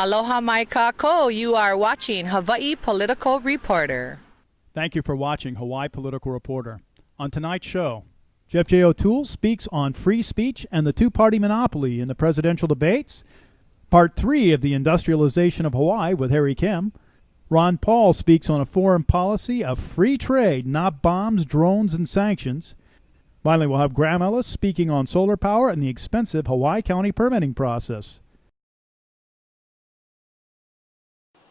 Aloha mai kako. You are watching Hawaii Political Reporter. Thank you for watching Hawaii Political Reporter. On tonight's show, Jeff J. O'Toole speaks on free speech and the two-party monopoly in the presidential debates. Part 3 of the Industrialization of Hawaii with Harry Kim. Ron Paul speaks on a foreign policy of free trade, not bombs, drones, and sanctions. Finally, we'll have Graham Ellis speaking on solar power and the expensive Hawaii County permitting process.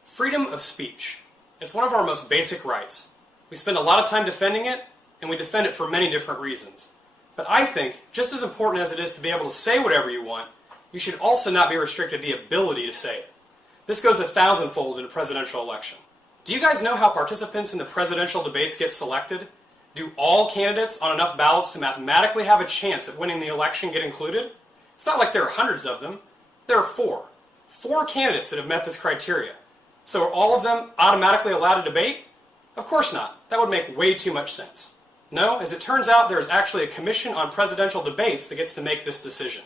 Freedom of speech. It's one of our most basic rights. We spend a lot of time defending it, and we defend it for many different reasons. But I think, just as important as it is to be able to say whatever you want, you should also not be restricted the ability to say it. This goes 1,000-fold in a presidential election. Do you guys know how participants in the presidential debates get selected? Do all candidates on enough ballots to mathematically have a chance at winning the election get included? It's not like there are hundreds of them. There are 4. 4 candidates that have met this criteria. So are all of them automatically allowed to debate? Of course not. That would make way too much sense. No, as it turns out, there is actually a commission on presidential debates that gets to make this decision.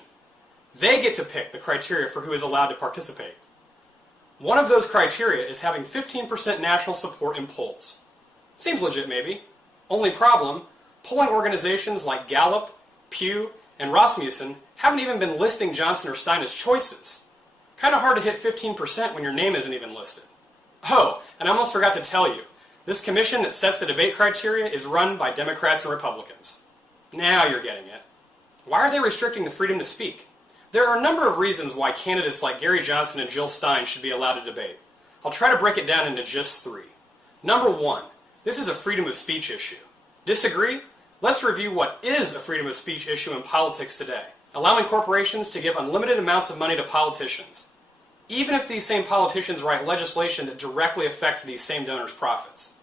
They get to pick the criteria for who is allowed to participate. One of those criteria is having 15% national support in polls. Seems legit, maybe. Only problem, polling organizations like Gallup, Pew, and Rasmussen haven't even been listing Johnson or Stein as choices. Kind of hard to hit 15% when your name isn't even listed. Oh, and I almost forgot to tell you, this commission that sets the debate criteria is run by Democrats and Republicans. Now you're getting it. Why are they restricting the freedom to speak? There are a number of reasons why candidates like Gary Johnson and Jill Stein should be allowed to debate. I'll try to break it down into just 3. Number 1, this is a freedom of speech issue. Disagree? Let's review what is a freedom of speech issue in politics today, allowing corporations to give unlimited amounts of money to politicians, even if these same politicians write legislation that directly affects these same donors' profits.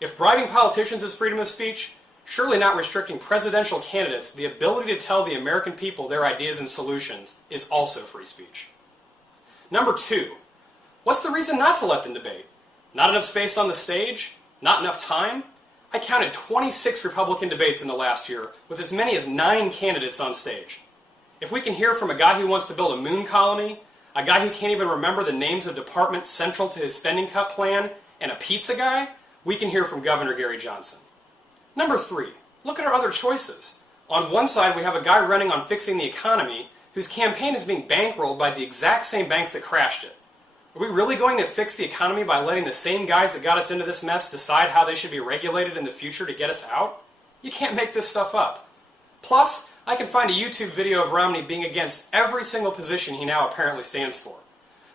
If bribing politicians is freedom of speech, surely not restricting presidential candidates the ability to tell the American people their ideas and solutions is also free speech. Number 2, what's the reason not to let them debate? Not enough space on the stage? Not enough time? I counted 26 Republican debates in the last year, with as many as 9 candidates on stage. If we can hear from a guy who wants to build a moon colony, a guy who can't even remember the names of departments central to his spending cut plan, and a pizza guy, we can hear from Governor Gary Johnson. Number 3, look at our other choices. On one side, we have a guy running on fixing the economy whose campaign is being bankrolled by the exact same banks that crashed it. Are we really going to fix the economy by letting the same guys that got us into this mess decide how they should be regulated in the future to get us out? You can't make this stuff up. Plus, I can find a YouTube video of Romney being against every single position he now apparently stands for.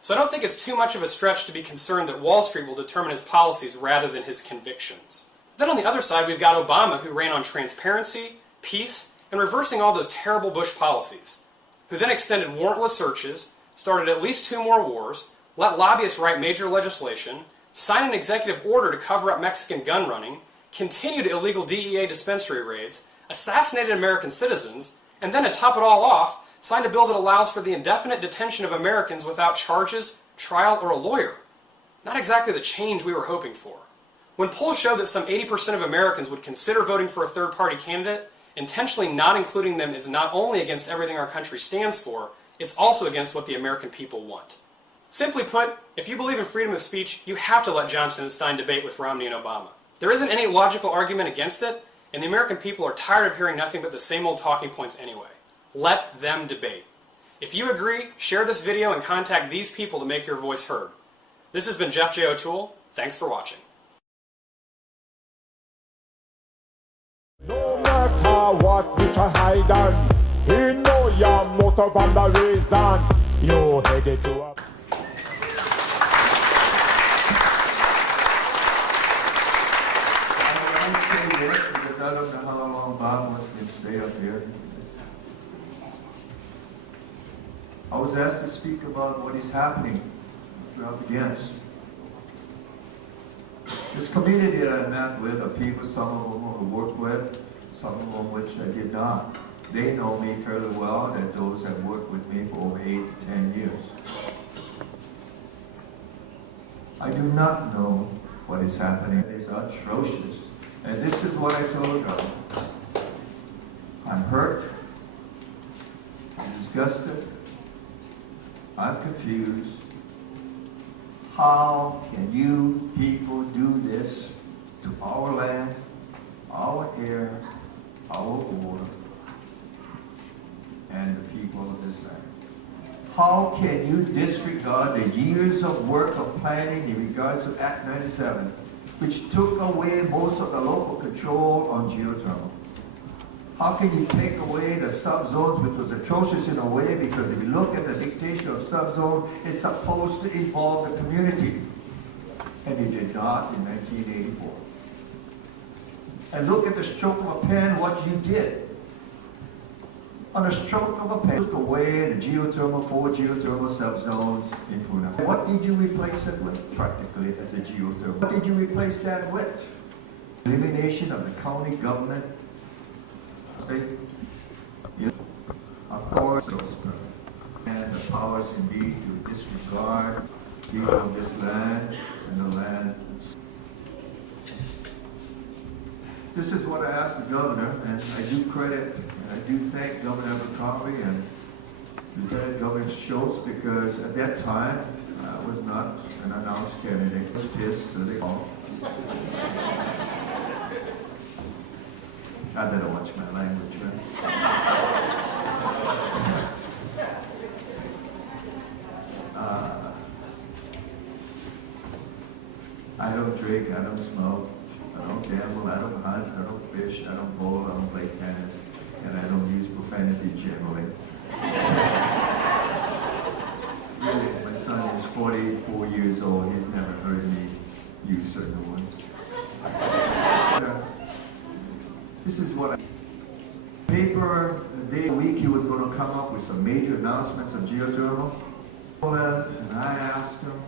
So I don't think it's too much of a stretch to be concerned that Wall Street will determine his policies rather than his convictions. Then on the other side, we've got Obama, who ran on transparency, peace, and reversing all those terrible Bush policies, who then extended warrantless searches, started at least 2 more wars, let lobbyists write major legislation, sign an executive order to cover up Mexican gun running, continued illegal DEA dispensary raids, assassinated American citizens, and then to top it all off, signed a bill that allows for the indefinite detention of Americans without charges, trial, or a lawyer. Not exactly the change we were hoping for. When polls show that some 80% of Americans would consider voting for a third-party candidate, intentionally not including them is not only against everything our country stands for, it's also against what the American people want. Simply put, if you believe in freedom of speech, you have to let Johnson and Stein debate with Romney and Obama. There isn't any logical argument against it, and the American people are tired of hearing nothing but the same old talking points anyway. Let them debate. If you agree, share this video and contact these people to make your voice heard. This has been Jeff J. O'Toole. Thanks for watching. No matter what we try hide on, he know your motive and the reason you headed to a... I don't know how long Bob wants me to stay up here. I was asked to speak about what is happening, what we're up against. This community that I met with are people, some of them I worked with, some of them which I did not. They know me fairly well, and those have worked with me for over 8 to 10 years. I do not know what is happening. It is atrocious. And this is what I told them. I'm hurt, I'm disgusted, I'm confused, How can you people do this to our land, our air, our water, and the people of this land? How can you disregard the years of work of planning in regards to Act 97, which took away most of the local control on geothermal? How can you take away the subzones, which was atrocious in a way, because if you look at the dictation of subzone, it's supposed to involve the community. And you did not in 1984. And look at the stroke of a pen, what you did. On a stroke of a pen, took away the geothermal, 4 geothermal subzones in Puna. What did you replace it with? Practically as a geothermal. What did you replace that with? Elimination of the county government. Of course, and the powers indeed to disregard people of this land and the land. This is what I asked the governor, and I do credit and I do thank Governor Abercrombie and Lieutenant Governor Schultz, because at that time I was not an announced candidate. I was pissed, so they all. I better watch my language, right? I don't drink, I don't smoke, I don't gamble, I don't hunt, I don't fish, I don't bowl, I don't play tennis, and I don't use profanity generally. Really, my son is 44 years old, he's never heard me use certain words. This is what paper, a day a week, he was going to come up with some major announcements of geothermal. And I asked him,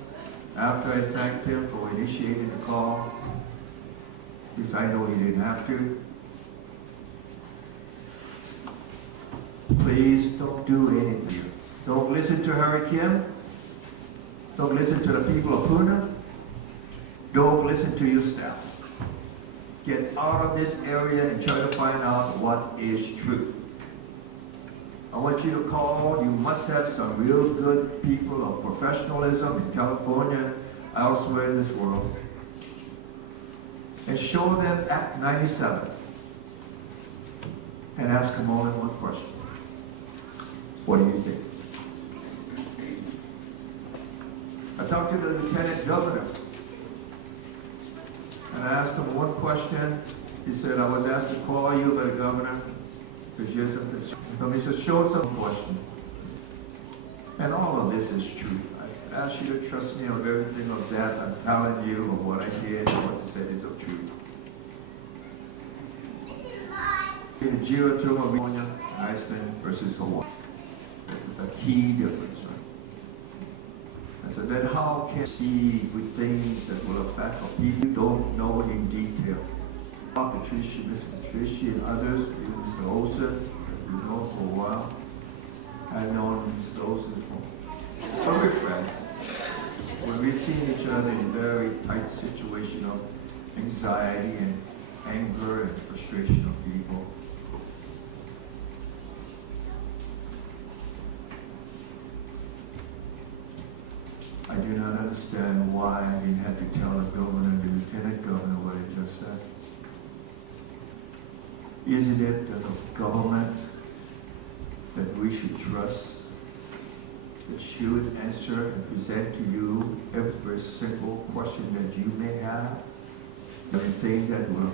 after I thanked him for initiating the call, because I know he didn't have to, please don't do anything. Don't listen to Harry Kim. Don't listen to the people of Puna. Don't listen to your staff. Get out of this area and try to find out what is true. I want you to call. You must have some real good people of professionalism in California, elsewhere in this world, and show them Act 97 and ask them only one question. What do you think? I talked to the Lieutenant Governor and I asked him one question. He said, I was asked to call you by the governor because you're something. So he said, show us some question. And all of this is true. I ask you to trust me on everything of that. I'm telling you of what I did and what I said is of truth. In the geothermal California, Iceland versus Hawaii. That's a key difference, right? I said, then how can you see with things that will affect people you don't know in detail? Patricia, Miss Patricia, and others, even Mr. Olson, that we know for a while. I've known Mr. Olson for we're friends. When we've seen each other in a very tight situation of anxiety and anger and frustration of people. I do not understand why he had to tell the governor and the lieutenant governor what he just said. Isn't it that the government that we should trust, that should answer and present to you every simple question that you may have, everything that will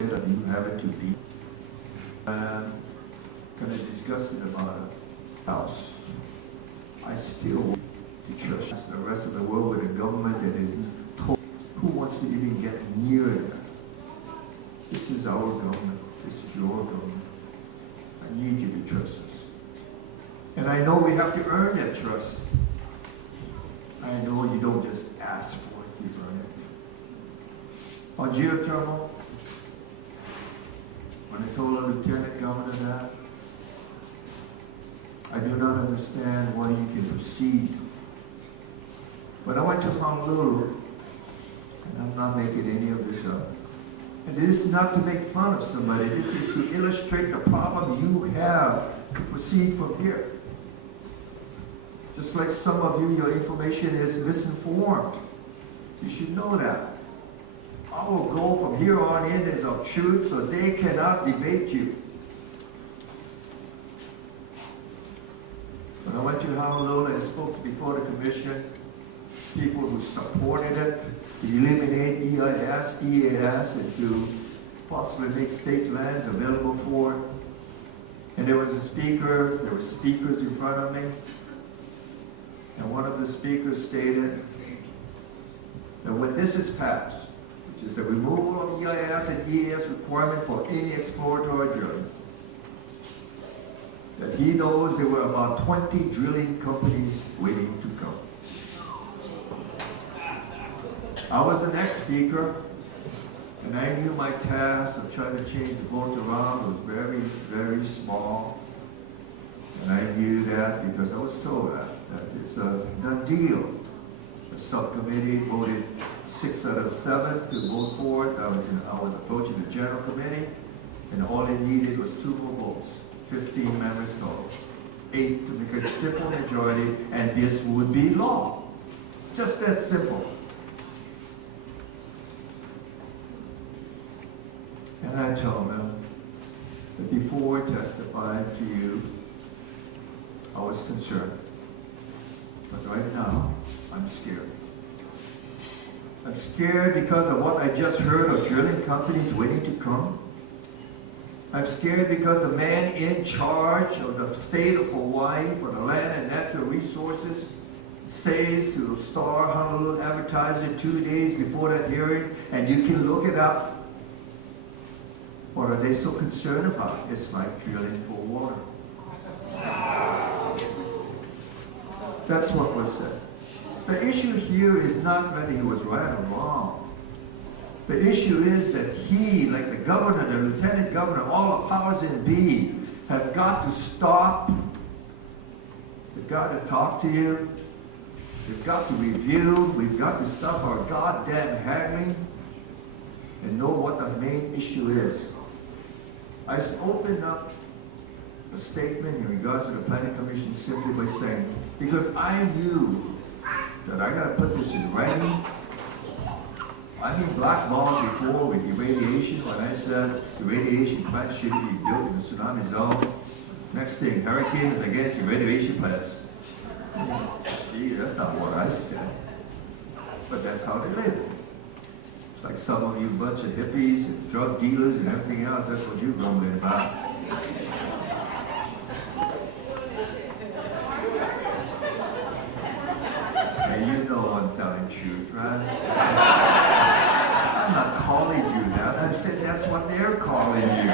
that you have it to be? Kind of disgusted about a house. I still to trust the rest of the world with a government that is told who wants to even get near that. This is our government. This is your government. I need you to trust us. And I know we have to earn that trust. I know you don't just ask for it, you earn it. On geothermal, when I told the lieutenant governor that, I do not understand why you can proceed. When I went to Honolulu, and I'm not making any of this up, and this is not to make fun of somebody, this is to illustrate the problem you have to proceed from here. Just like some of you, your information is misinformed. You should know that. Our goal from here on in is of truth, so they cannot debate you. When I went to Honolulu and spoke before the commission, people who supported it to eliminate EIS, EAS, and to possibly make state lands available for it. And there were speakers in front of me, and one of the speakers stated that when this is passed, which is the removal of EIS and EAS requirement for any exploratory drilling, that he knows there were about 20 drilling companies waiting to come. I was the next speaker, and I knew my task of trying to change the vote around was very, very small. And I knew that because I was told that it's a done deal. The subcommittee voted 6 out of 7 to vote for it. I was approaching the general committee, and all it needed was 2 more votes, 15 members total, 8 to make a simple majority, and this would be law. Just that simple. And I told them that before testifying to you, I was concerned. But right now, I'm scared. I'm scared because of what I just heard of drilling companies waiting to come. I'm scared because the man in charge of the state of Hawaii for the land and natural resources says to the Star Honolulu Advertiser 2 days before that hearing, and you can look it up. What are they so concerned about? It's like drilling for water. That's what was said. The issue here is not whether he was right or wrong. The issue is that he, like the governor, the lieutenant governor, all the powers in be, have got to stop. They've got to talk to you. They've got to review. We've got to stop our goddamn haggling and know what the main issue is. I opened up a statement in regards to the Planning Commission simply by saying, because I knew that I got to put this in writing. I've been blackballed before with irradiation when I said irradiation plants shouldn't be built in the tsunami zone. Next thing, hurricanes against irradiation plants. Gee, that's not what I said. But that's how they live. Like some of you bunch of hippies and drug dealers and everything else, that's what you're grumbling about. And you know I'm telling the truth, right? I'm not calling you that. I said that's what they're calling you.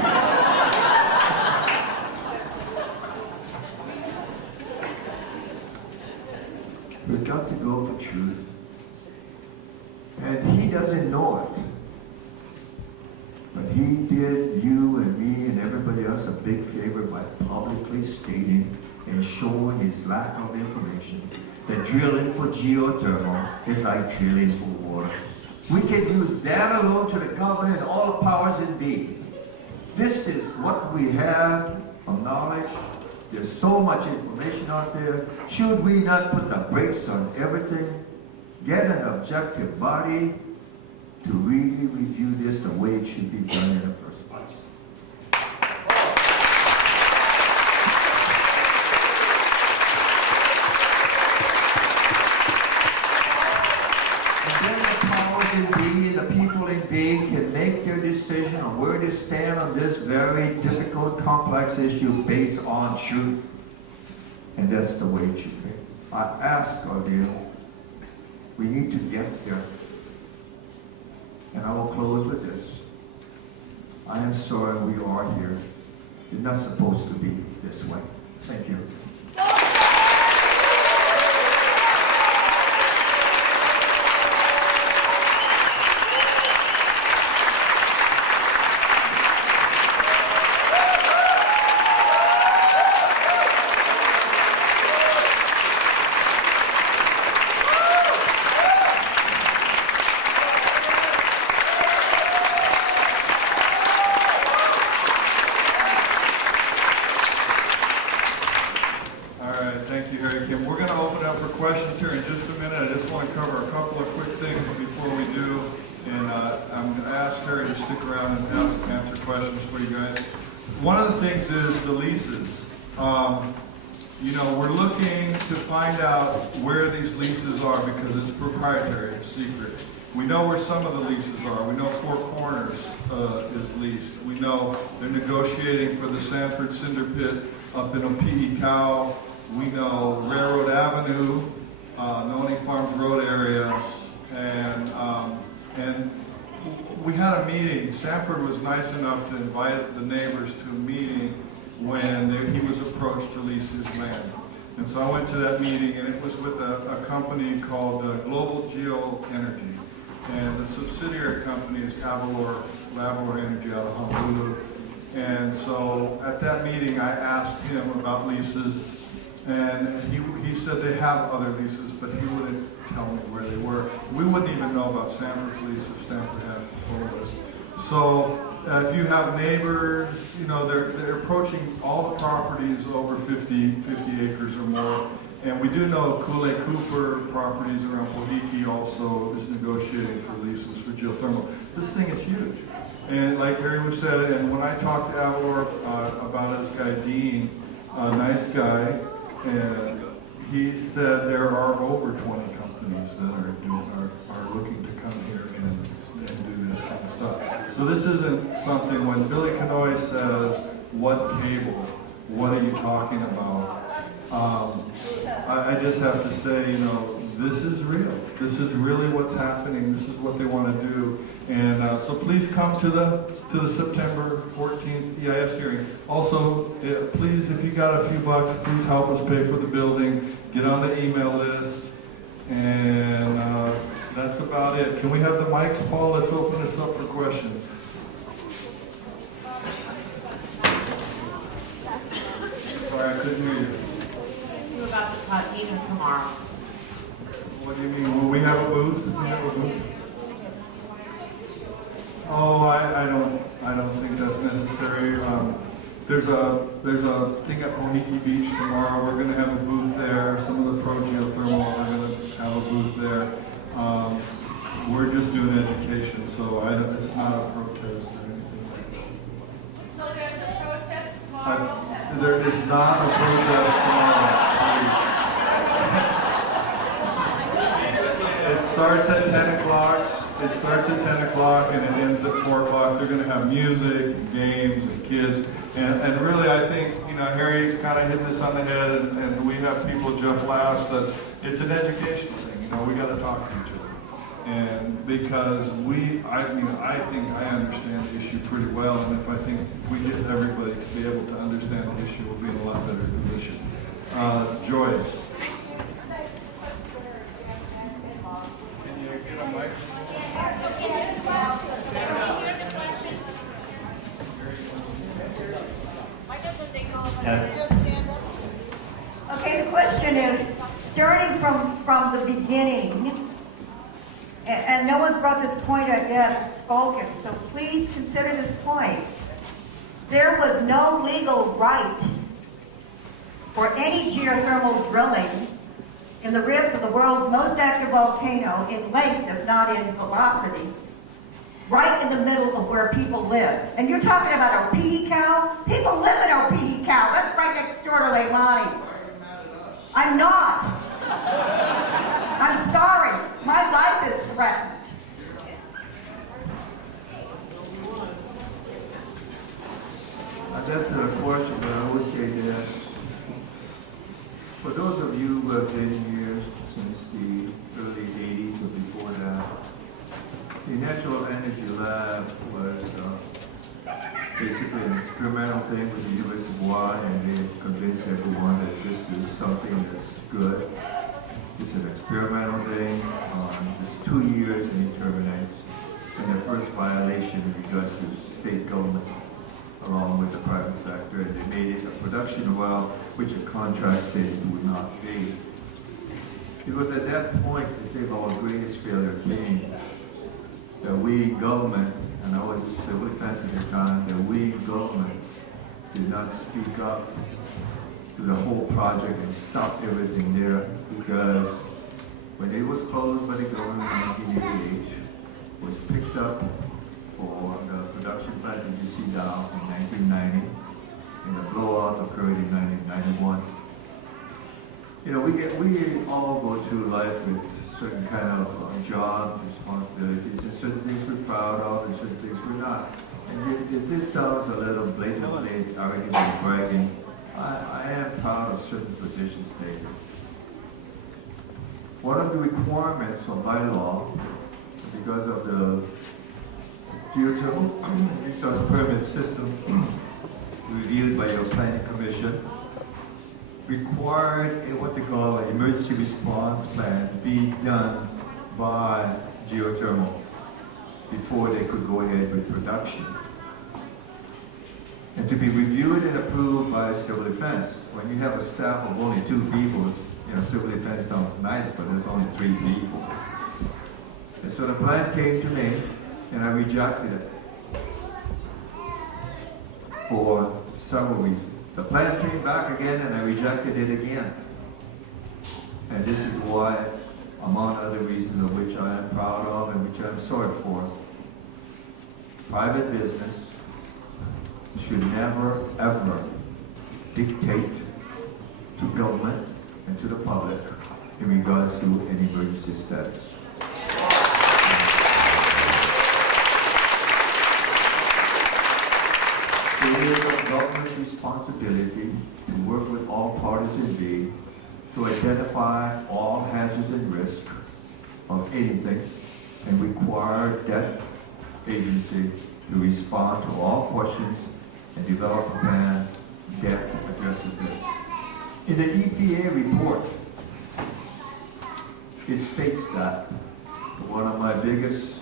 We've got to go for truth. And he doesn't know it. But he did you and me and everybody else a big favor by publicly stating and showing his lack of information that drilling for geothermal is like drilling for water. We can use that alone to the government and all the powers in be. This is what we have of knowledge. There's so much information out there. Should we not put the brakes on everything? Get an objective body to really review this the way it should be done in the first place. And then the powers in be and the people in being can make their decision on where to stand on this very difficult, complex issue based on truth. And that's the way it should be. I ask of you, we need to get there. And I will close with this. I am sorry we are here. You're not supposed to be this way. Thank you. minute, I just want to cover a couple of quick things before we do. And I'm going to ask Harry to stick around and answer questions for you guys. One of the things is the leases. You know, we're looking to find out where these leases are because it's proprietary, it's secret. We know where some of the leases are. We know Four Corners is leased. We know they're negotiating for the Sanford Cinder Pit up in Opihikau. We know Railroad Avenue, Noni Farms Road area, and we had a meeting. Sanford was nice enough to invite the neighbors to a meeting when he was approached to lease his land. And so I went to that meeting, and it was with a company called Global Geo Energy. And the subsidiary company is Lavallor Energy out of Honolulu. And so at that meeting, I asked him about leases, and he said they have other leases, but he wouldn't tell me where they were. We wouldn't even know about Sanford's lease if Sanford hadn't told us. So if you have neighbors, you know, they're approaching all the properties over 50 acres or more. And we do know Kule Cooper properties around Pohiki also is negotiating for leases for geothermal. This thing is huge. And like Harry was said, and when I talked to Avalor about this guy Dean, a nice guy, and he said there are over 20 companies that are looking to come here and do this kind of stuff. So this isn't something when Billy Kanoy says, what cable, what are you talking about? I just have to say, you know, this is real. This is really what's happening. This is what they want to do. And so please come to the September 14th EIS hearing. Also, please, if you got a few bucks, please help us pay for the building. Get on the email list. And that's about it. Can we have the mics, Paul? Let's open this up for questions. Sorry, I couldn't hear you. About the meeting tomorrow. What do you mean? Will we have a booth? Do we have a booth? Oh, I don't think that's necessary. There's a thing at Pohiki Beach tomorrow. We're going to have a booth there. Some of the pro geothermal are going to have a booth there. We're just doing education, so it's not a protest or anything like that. So there's a protest tomorrow? There is not a protest tomorrow. It starts at 10 o'clock. It starts at 10 o'clock and it ends at 4 o'clock. They're going to have music, and games, and kids. And really, I think, you know, Harry's kind of hit this on the head, and we have people, Jeff Last, that it's an education thing. You know, we got to talk to each other. And because I think I understand the issue pretty well, and if we get everybody to be able to understand the issue, we'll be in a lot better position. Joyce. Can you get a mic? Okay, the question is, starting from the beginning, and no one's brought this point up yet spoken, so please consider this point. There was no legal right for any geothermal drilling in the rib of the world's most active volcano in length, if not in velocity, right in the middle of where people live. And you're talking about Opihikau? People live in Opihikau. That's right next door to Leimani. Why are you mad at us? I'm not. I'm sorry. My life is threatened. That's a question, but I would say that for those of you who have been here since the early 80s or before that, the Natural Energy Lab was basically an experimental thing with the University of Hawaii, and they convinced everyone that this is something that's good. It's an experimental thing. It's 2 years and it terminates. And the first violation in regards to state government, along with the private sector, and they made it a production well, which the contract said it would not be. It was at that point that I think our greatest failure came, that we government, and I was civil defense at the time, that we government did not speak up to the whole project and stop everything there, because when it was closed by the government in 1988, was picked up for the production plant that you see now in 1990, and the blowout occurred in 1991. You know, we all go through life with certain kind of job responsibilities, and certain things we're proud of, and certain things we're not. And if this sounds a little blatantly already bragging, I am proud of certain positions taken. One of the requirements of my law, because of the geothermal resource permit system reviewed by your planning commission, required what they call an emergency response plan be done by geothermal before they could go ahead with production. And to be reviewed and approved by civil defense. When you have a staff of only 2 people, you know, civil defense sounds nice, but there's only 3 people. And so the plan came to me, and I rejected it for several reasons. The plan came back again, and I rejected it again. And this is why, among other reasons of which I am proud of and which I'm sorry for, private business should never, ever dictate to government and to the public in regards to an emergency status. It is a government's responsibility to work with all parties involved to identify all hazards and risks of anything and require that agency to respond to all questions and develop a plan that addresses this. In the EPA report, it states that one of my biggest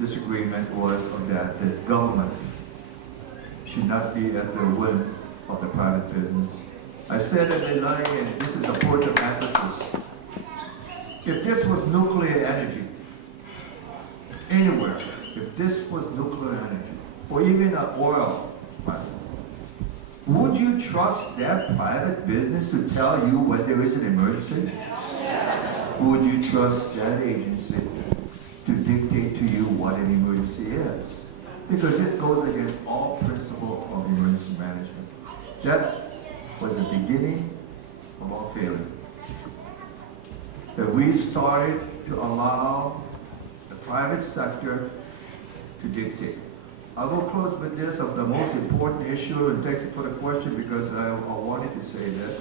disagreement was of that government should not be at the whim of the private business. I said in the line, and this is a point of emphasis, if this was nuclear energy, anywhere, if this was nuclear energy, or even an oil plant, would you trust that private business to tell you when there is an emergency? Would you trust that agency to dictate to you what an emergency is? Because this goes against all principles of emergency management. That was the beginning of our failure. That we started to allow the private sector to dictate. I will close with this of the most important issue, and thank you for the question because I wanted to say this.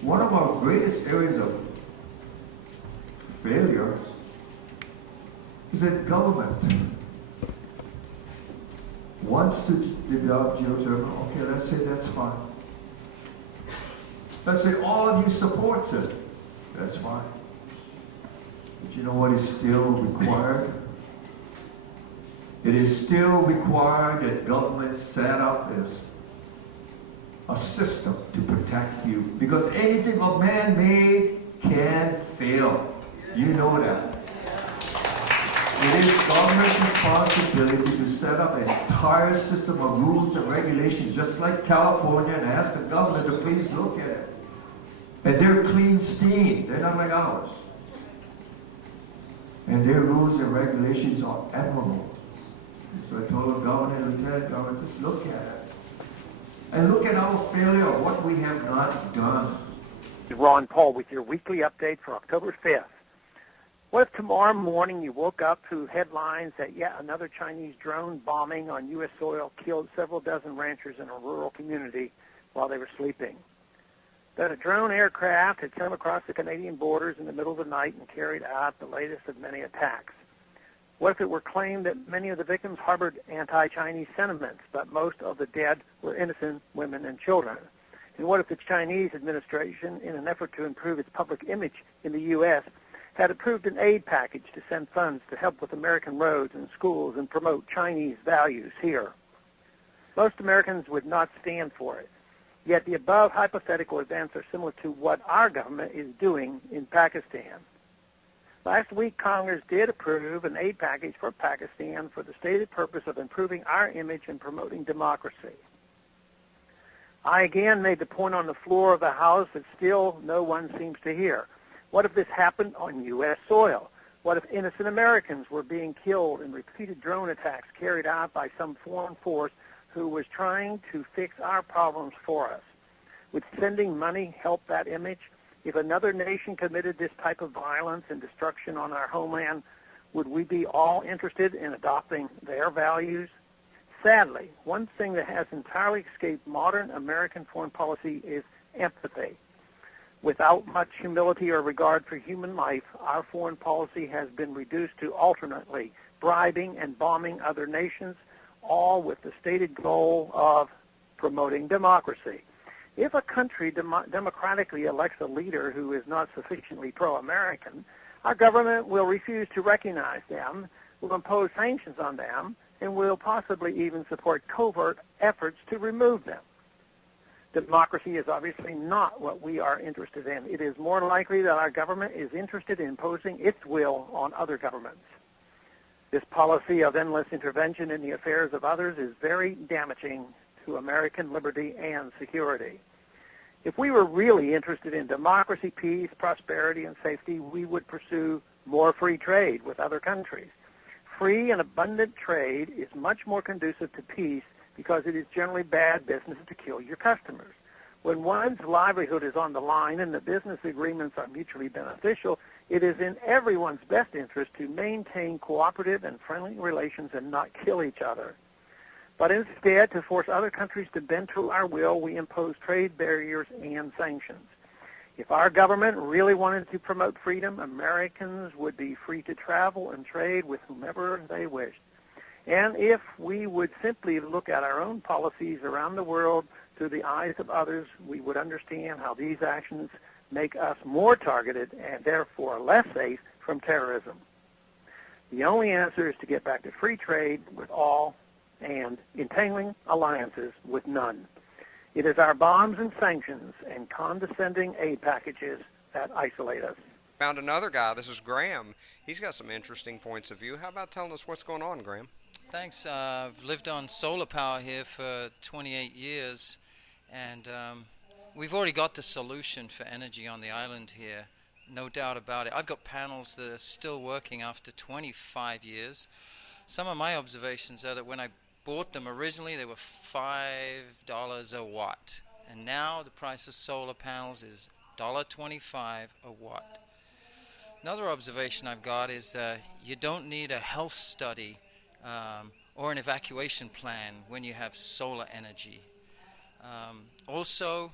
One of our greatest areas of failure is that government wants to develop geothermal. Okay, let's say that's fine. Let's say all of you supports it. That's fine. But you know what is still required? It is still required that government set up a system to protect you. Because anything of man-made can fail. You know that. It is government's responsibility to set up an entire system of rules and regulations, just like California, and ask the government to please look at it. And they're clean steam. They're not like ours. And their rules and regulations are admirable. So I told the governor and lieutenant governor, just look at it. And look at our failure of what we have not done. Ron Paul with your weekly update for October 5th. What if tomorrow morning you woke up to headlines that yet another Chinese drone bombing on U.S. soil killed several dozen ranchers in a rural community while they were sleeping? That a drone aircraft had come across the Canadian borders in the middle of the night and carried out the latest of many attacks? What if it were claimed that many of the victims harbored anti-Chinese sentiments, but most of the dead were innocent women and children? And what if the Chinese administration, in an effort to improve its public image in the U.S., had approved an aid package to send funds to help with American roads and schools and promote Chinese values here? Most Americans would not stand for it. Yet the above hypothetical events are similar to what our government is doing in Pakistan. Last week, Congress did approve an aid package for Pakistan for the stated purpose of improving our image and promoting democracy. I again made the point on the floor of the House that still no one seems to hear. What if this happened on U.S. soil? What if innocent Americans were being killed in repeated drone attacks carried out by some foreign force who was trying to fix our problems for us? Would sending money help that image? If another nation committed this type of violence and destruction on our homeland, would we be all interested in adopting their values? Sadly, one thing that has entirely escaped modern American foreign policy is empathy. Without much humility or regard for human life, our foreign policy has been reduced to alternately bribing and bombing other nations, all with the stated goal of promoting democracy. If a country democratically elects a leader who is not sufficiently pro-American, our government will refuse to recognize them, will impose sanctions on them, and will possibly even support covert efforts to remove them. Democracy is obviously not what we are interested in. It is more likely that our government is interested in imposing its will on other governments. This policy of endless intervention in the affairs of others is very damaging to American liberty and security. If we were really interested in democracy, peace, prosperity, and safety, we would pursue more free trade with other countries. Free and abundant trade is much more conducive to peace because it is generally bad business to kill your customers. When one's livelihood is on the line and the business agreements are mutually beneficial, it is in everyone's best interest to maintain cooperative and friendly relations and not kill each other. But instead, to force other countries to bend to our will, we impose trade barriers and sanctions. If our government really wanted to promote freedom, Americans would be free to travel and trade with whomever they wished. And if we would simply look at our own policies around the world through the eyes of others, we would understand how these actions make us more targeted and therefore less safe from terrorism. The only answer is to get back to free trade with all and entangling alliances with none. It is our bombs and sanctions and condescending aid packages that isolate us. Found another guy. This is Graham. He's got some interesting points of view. How about telling us what's going on, Graham? Thanks. I've lived on solar power here for 28 years, and we've already got the solution for energy on the island here, no doubt about it. I've got panels that are still working after 25 years. Some of my observations are that when I bought them originally, they were $5 a watt, and now the price of solar panels is $1.25 a watt. Another observation I've got is you don't need a health study or an evacuation plan when you have solar energy. Also,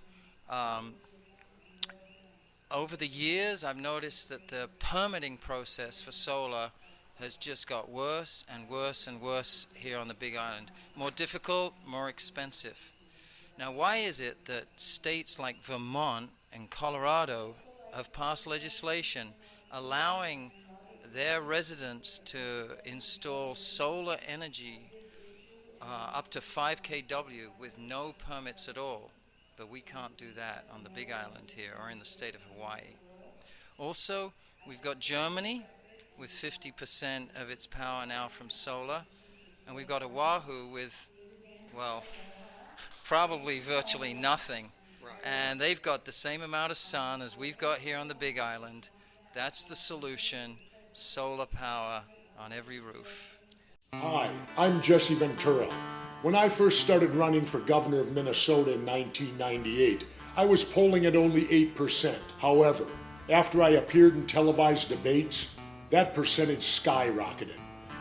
over the years, I've noticed that the permitting process for solar has just got worse and worse and worse here on the Big Island. More difficult, more expensive. Now, why is it that states like Vermont and Colorado have passed legislation allowing their residents to install solar energy up to 5 kW with no permits at all, but we can't do that on the Big Island here or in the state of Hawaii? Also, we've got Germany with 50% of its power now from solar, and we've got Oahu with, well, probably virtually nothing. Right. And they've got the same amount of sun as we've got here on the Big Island. That's the solution, solar power on every roof. Hi, I'm Jesse Ventura. When I first started running for governor of Minnesota in 1998, I was polling at only 8%. However, after I appeared in televised debates, that percentage skyrocketed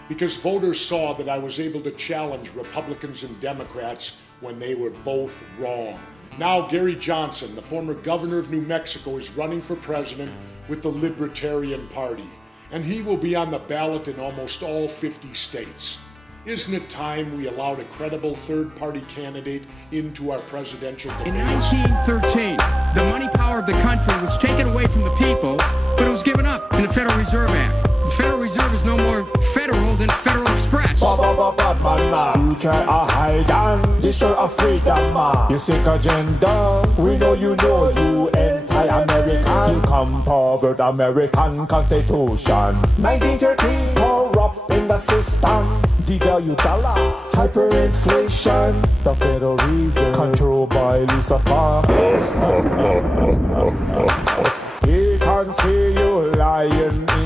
because voters saw that I was able to challenge Republicans and Democrats when they were both wrong. Now Gary Johnson, the former governor of New Mexico, is running for president with the Libertarian Party, and he will be on the ballot in almost all 50 states. Isn't it time we allowed a credible third-party candidate into our presidential debate? In 1913, the money power of the country was taken away from the people, but it was given up in the Federal Reserve Act. The Federal Reserve is no more federal than Federal Express. You try a hide and destroy a freedom man. You seek agenda, we know you anti-American. You come forward American Constitution. 1913, corrupt in the system. Devalue dollar, hyperinflation. The Federal Reserve, controlled by Lucifer. Here can see you lying